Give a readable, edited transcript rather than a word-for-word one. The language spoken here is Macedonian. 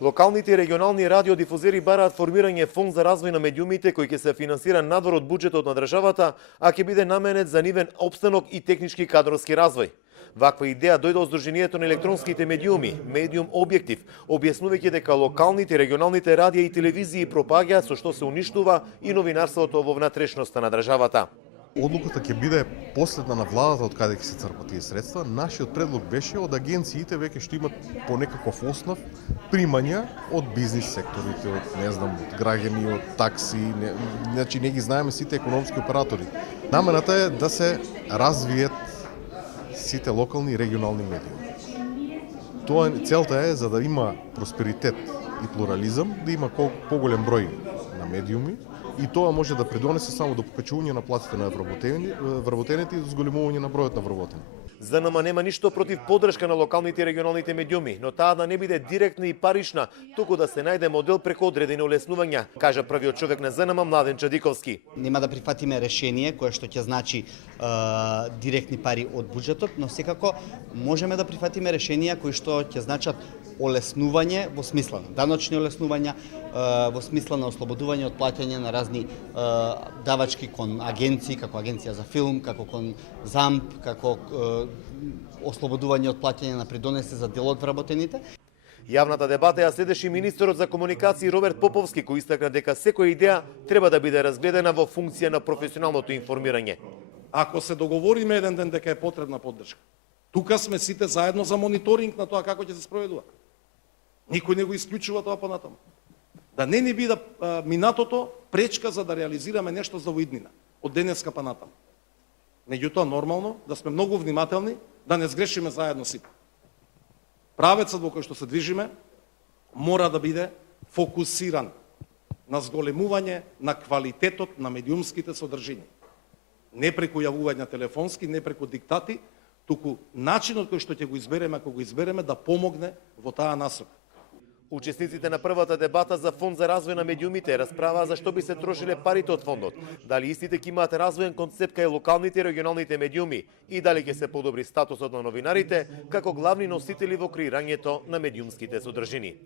Локалните и регионални радиодифузери бараат формирање фонд за развој на медиумите кој ќе се финансира надвор од буџетот на државата, а ќе биде наменет за нивен опстанок и технички кадровски развој. Ваква идеја дојде од Сдруженијето на електронските медиуми, Медиум Објектив, објаснувајќи дека локалните и регионалните радија и телевизии пропагаат со што се уништува и новинарството во внатрешноста на државата. Одлуката ќе биде последна на владата од каде ќе се црпат тие средства. Нашиот предлог беше од агенциите веќе што имат по некаков основ примања од бизнис секторите, од граѓани, од такси, значи не ги знаеме сите економски оператори. Намената е да се развиет сите локални и регионални медиуми. Целта е за да има просперитет и плурализам, да има поголем број на медиуми, и тоа може да придонесе само до покачување на платите на вработените и до зголемување на бројот на вработени. ЗНМ нема ништо против поддршка на локалните и регионалните медиуми, но таа да не биде директна и парична, туку да се најде модел преку одредени олеснувања, кажа првиот човек на ЗНМ Младен Чадиковски. Нема да прифатиме решение кое што ќе значи директни пари од буџетот, но секако можеме да прифатиме решенија кои што ќе значат олеснување во смисла на даночни олеснувања, во смисла на ослободување од плаќање на разни давачки кон агенции, како Агенција за филм, како кон ЗАМП, како ослободување од плаќање на придонеси за дел од вработените. Јавната дебата ја следеше и министерот за комуникации Роберт Поповски, кој истакна дека секоја идеја треба да биде разгледана во функција на професионалното информирање. Ако се договориме еден ден дека е потребна поддршка, тука сме сите заедно за мониторинг на тоа како ќе се спроведува. Никој не го исклучува тоа понатаму. Да не ни биде минатото пречка за да реализираме нешто за воиднина, од денеска па натаму. Меѓутоа, нормално, да сме многу внимателни, да не сгрешиме заедно сите. Правецот во кој што се движиме мора да биде фокусиран на зголемување на квалитетот на медиумските содржини. Не преку јавување телефонски, не преку диктати, туку начинот кој што ќе го избереме, ако го избереме, да помогне во таа насока. Учесниците на првата дебата за фонд за развој на медиумите расправаа за што би се трошиле парите од фондот, дали истите ќе имаат развоен концепт кај локалните и регионалните медиуми и дали ќе се подобри статусот на новинарите како главни носители во креирањето на медиумските содржини.